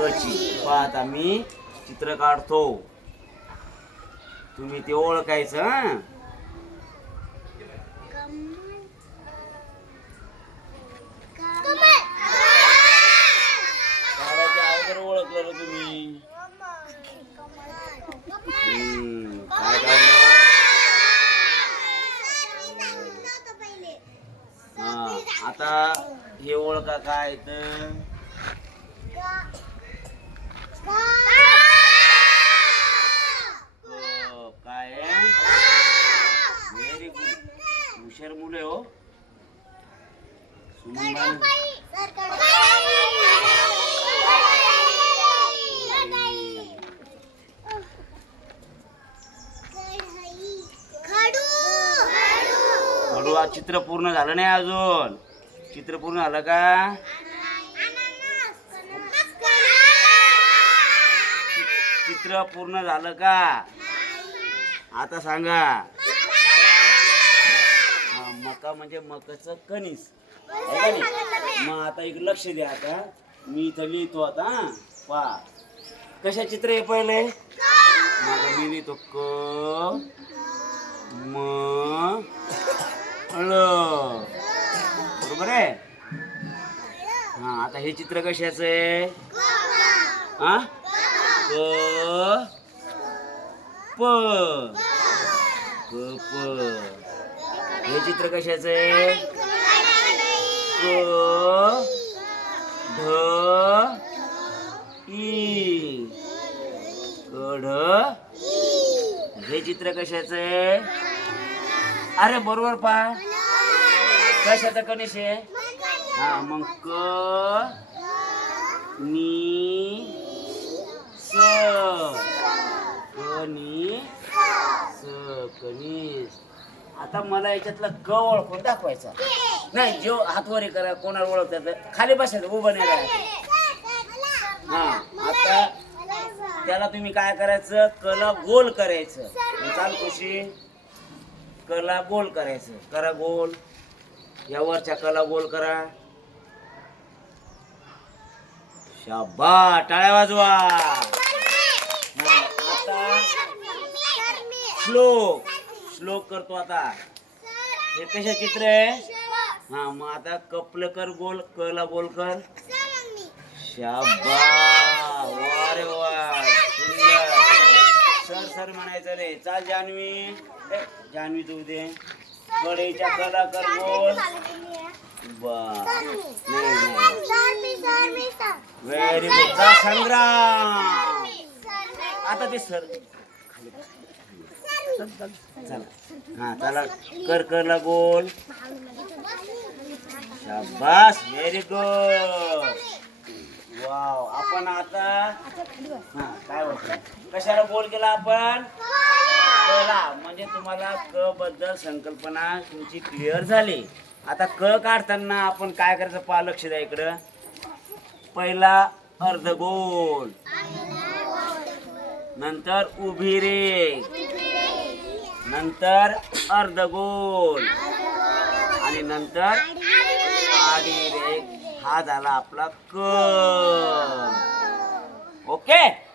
कची पहा आता मी चित्र काढतो. तुम्ही ते ओळखायचं हं? काढायच्या अगोदर ओळखलं तुम्ही? काय काढलं? आता हे ओळखा काय तर. काय व्हेरी गुड हुशार मुले हो आज चित्र पूर्ण झालं नाही अजून चित्र पूर्ण झालं का चित्र पूर्ण झालं का? आता सांगा. हा मका म्हणजे मकाचं कणीस. मग आता एक लक्ष द्या आता. मी इथं लिहितो आता पा पहा. कशा चित्र हे पहिले? माझा मी लिहितो क म ळ बरोबर आहे? हा आता हे चित्र कशाचं आहे? हा? प प. प हे चित्र कशाचं आहे? क ढ ई. कढ हे चित्र कशाचं आहे? अरे बरोबर पा. कशाचं कणेश आहे? हा मग क नी आता मला याच्यातला क ओळखून दाखवायचा. नाही जो हातवारी करा कोणाला ओळखतात खाली बसायचं उभं नाही राहायचं. हा आता त्याला तुम्ही काय करायचं? कला गोल करायचं. चाल कशी कला गोल करायचं. करा गोल. या वरच्या कला गोल करा. शाबा टाळ्या वाजवा. आता श्लोक. श्लोक करतो आता. हे कशा चित्र आहे? हा मग आता कपल कर गोल कला गोल कर. शाबा वा रे वा सुंदर सर सर म्हणायचं रे चाल जान्हवी. जान्हवी तू दे. कडेच्या कला कर गोल बा नाही व्हेरी गुड संग्राम. आता ते सर. चला. हा चला. कर करला गोल. शाबास व्हेरी गुड वाव आपण आता हा काय होतं कशाला गोल केला आपण? कला. म्हणजे तुम्हाला क बद्दल संकल्पना तुमची क्लिअर झाली. आता क काढताना आपण काय करायचं पहा लक्ष द्या इकडं. पहिला अर्धगोल नंतर उभी रेख नंतर अर्धगोल. आणि नंतर आडी रेघ हा झाला आपला क. ओके?